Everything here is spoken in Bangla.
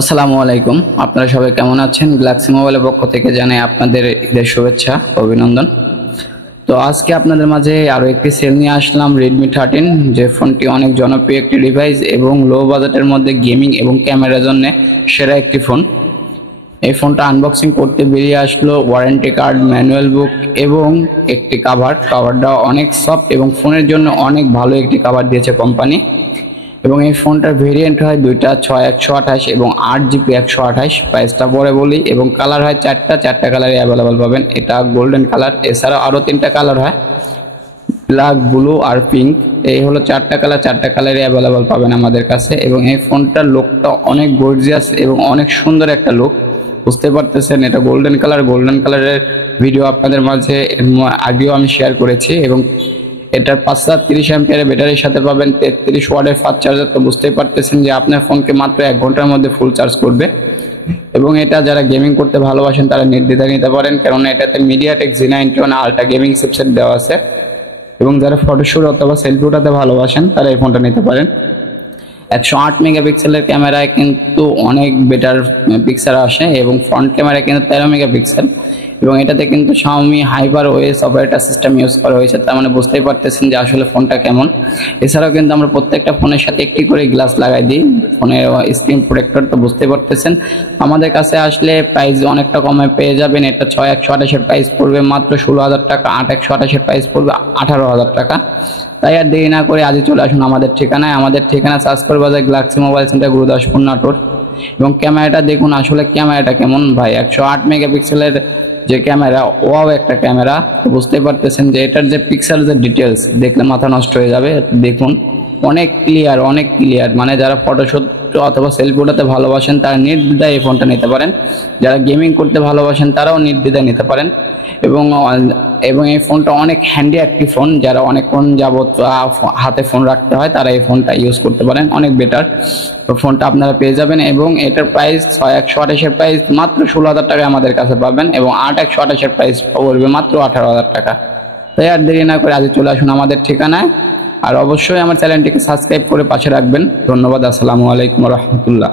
আসসালামু আলাইকুম। আপনারা সবাই কেমন আছেন? গ্যালাক্সি মোবাইলের পক্ষ থেকে জানাই আপনাদের ঈদের শুভেচ্ছা, অভিনন্দন। তো আজকে আপনাদের মাঝে আরও একটি সেল নিয়ে আসলাম, Redmi 13। যে ফোনটি অনেক জনপ্রিয় একটি ডিভাইস এবং লো বাজেটের মধ্যে গেমিং এবং ক্যামেরার জন্য সেরা একটি ফোন। এই ফোনটা আনবক্সিং করতে বেরিয়ে আসলো ওয়ারেন্টি কার্ড, ম্যানুয়াল বুক এবং একটি কাভারটা অনেক সফট এবং ফোনের জন্য অনেক ভালো একটি কাভার দিয়েছে কোম্পানি। এবং এই ফোনটার ভেরিয়েন্ট হয় দুইটা, 6/128 এবং 8GB 128। প্রাইসটা পরে বলি। এবং কালার হয় চারটা কালারে অ্যাভেলেবল পাবেন। এটা গোল্ডেন কালার, এছাড়াও আরও 3টা কালার হয়, ব্ল্যাক, ব্লু আর পিঙ্ক। এই হলো চারটা কালারে অ্যাভেলেবল পাবেন আমাদের কাছে। এবং এই ফোনটার লুকটা অনেক গর্জিয়াস এবং অনেক সুন্দর একটা লুক। বুঝতে পারতেছেন এটা গোল্ডেন কালারের ভিডিও আপনাদের মাঝে আগেও আমি শেয়ার করেছি। এবং এটার 530 অ্যাম্পিয়ারের ব্যাটারির সাথে পাবেন 33 ওয়াটের ফাস্ট চার্জার। তো বুঝতেই পারতেছেন যে আপনার ফোনকে মাত্র 1 ঘন্টার মধ্যে ফুল চার্জ করবে। এবং এটা যারা গেমিং করতে ভালোবাসেন তারা নির্দ্বিধায় নিতে পারেন, কারণ এটাতে MediaTek Z91 ultra gaming chipset দেওয়া আছে। এবং যারা ফটোশুট অথবা সেলফি উঠাতে ভালোবাসেন তারা এই ফোনটা নিতে পারেন। 108 মেগাপিক্সেলের ক্যামেরায় কিন্তু অনেক বেটার পিক্সেল আসে এবং ফ্রন্ট ক্যামেরা কিন্তু 13 মেগাপিক্সেল। এবং এটাতে কিন্তু Xiaomi HyperOS operator system use করা হয়েছে, তার মানে বুঝতেই পারতেছেন যে আসলে ফোনটা কেমন। এছাড়াও কিন্তু আমরা প্রত্যেকটা ফোনের সাথে একটি করে গ্লাস লাগাই দিই, ফোনের স্ক্রিন প্রোটেক্টর। তো বুঝতেই পারতেছেন আমাদের কাছে আসলে প্রাইস অনেকটা কমে পেয়ে যাবেন। এটা 6/128 প্রাইস পড়বে মাত্র 16,000 টাকা, 8/128 প্রাইস পড়বে 18,000 টাকা। তাই আর দেরি না করে আজই চলে আসুন আমাদের ঠিকানায়। আমাদের ঠিকানা Chandpur Bazar, galaxy mobile centre, Gurudaspur, Natore. এবং ক্যামেরাটা দেখুন, আসলে ক্যামেরাটা কেমন ভাই। 108 মেগাপিক্সেলের যে ক্যামেরা, ওয়াও একটা ক্যামেরা। তো বুঝতেই পারতেছেন যে এটার যে পিক্সেল যে ডিটেলস দেখলে মাথা নষ্ট হয়ে যাবে। দেখুন অনেক ক্লিয়ার, মানে যারা ফটোশুট অথবা সেলফি উঠাতে ভালোবাসেন তারা নির্দ্বিধায় এই ফোনটা নিতে পারেন। যারা গেমিং করতে ভালোবাসেন তারাও নির্দ্বিধায় নিতে পারেন। এবং এই ফোনটা অনেক হ্যান্ডি একটি ফোন, যারা অনেকক্ষণ যাবত হাতে ফোন রাখতে হয় তারা এই ফোনটা ইউজ করতে পারেন, অনেক বেটার। তো ফোনটা আপনারা পেয়ে যাবেন। এবং এটার প্রাইস 6/128 প্রাইস মাত্র 16,000 টাকায় আমাদের কাছে পাবেন। এবং 8/128 প্রাইস পড়বে মাত্র 18,000 টাকা। তাই আর দেরি না করে আজ চলে আসুন আমাদের ঠিকানায়। আর অবশ্যই আমার চ্যানেলটিকে সাবস্ক্রাইব করে পাশে রাখবেন। ধন্যবাদ। আসসালামু আলাইকুম রহমতুল্লাহ।